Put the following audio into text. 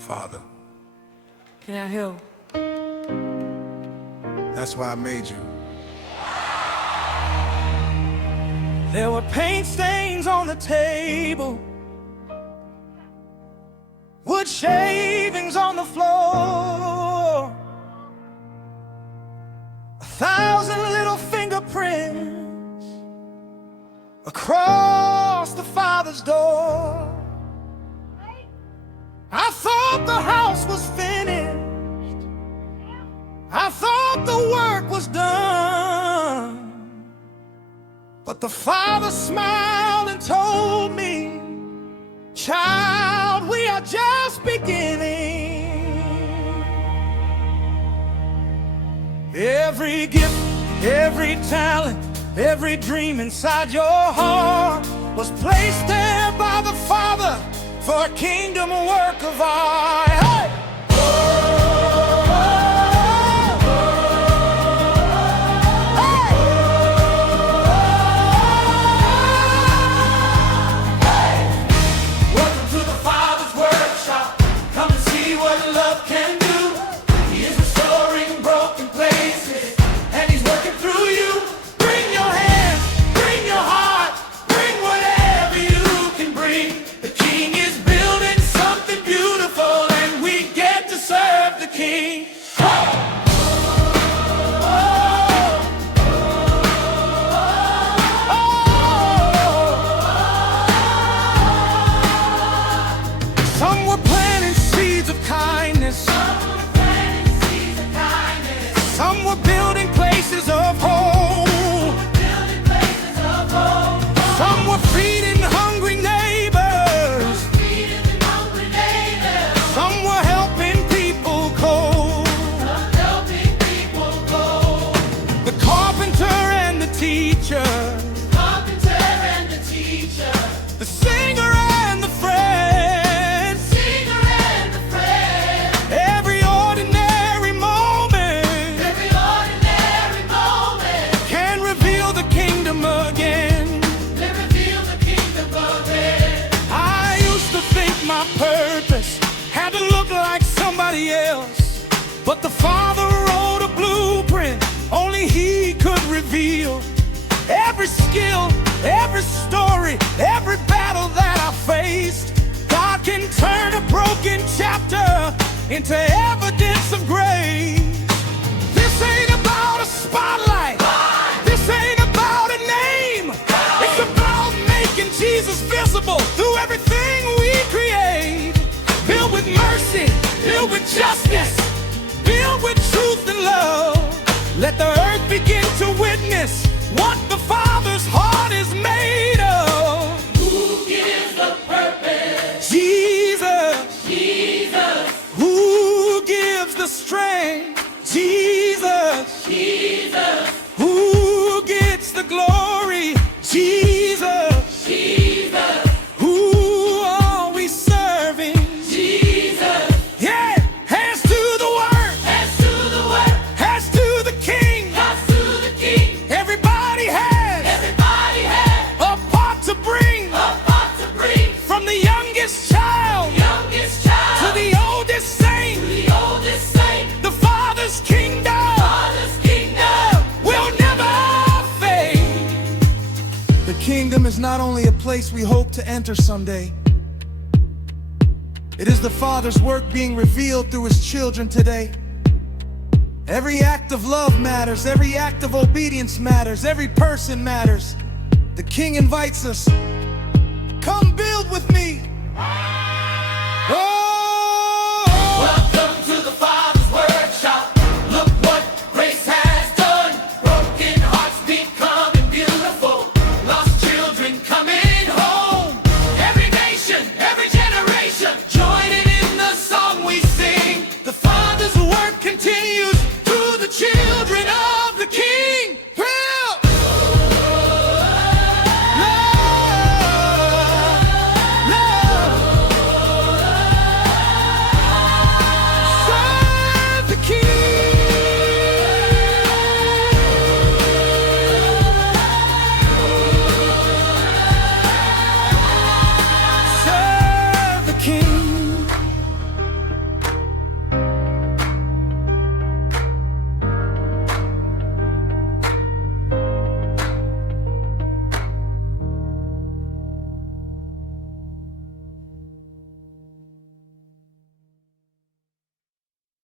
Father. Can I help? That's why I made you. There were paint stains on the table, wood shavings on the floor, 1,000 little fingerprints across the Father's door. I thought the house was finished, I thought the work was done, but the Father smiled and told me, child, we are just beginning. Every gift, every talent, every dream inside your heart was placed there by the Father for a kingdom work of art. Hey! Some were building places of hope. Some were feeding hungry neighbors. Some were helping people cold. The carpenter and the teacher. The singer and the friend. My purpose had to look like somebody else, but the Father wrote a blueprint only He could reveal. Every skill, every story, every battle that I faced, God can turn a broken chapter into evidence of grace. This ain't about a spotlight. This ain't about a name. It's about making Jesus visible through everything we create. Built with mercy, built with justice, built with truth and love. Let the earth begin to witness what the Father's heart is made of. Who gives the purpose? Jesus. Jesus. Who gives the strength? Jesus. Jesus. Who gets the glory? Jesus. Jesus. Who are we serving? Jesus. Yeah! Hands to the work! Hands to the work. Hands to the King! Hands to the King. Everybody has a part to bring. A part to bring. From the youngest child Youngest child to the oldest saint. to the oldest saint. The Father's kingdom Father's kingdom will never fade. The kingdom is not only a place we hope to enter someday. It is the Father's work being revealed through His children today. Every act of love matters. Every act of obedience matters. Every person matters. The King invites us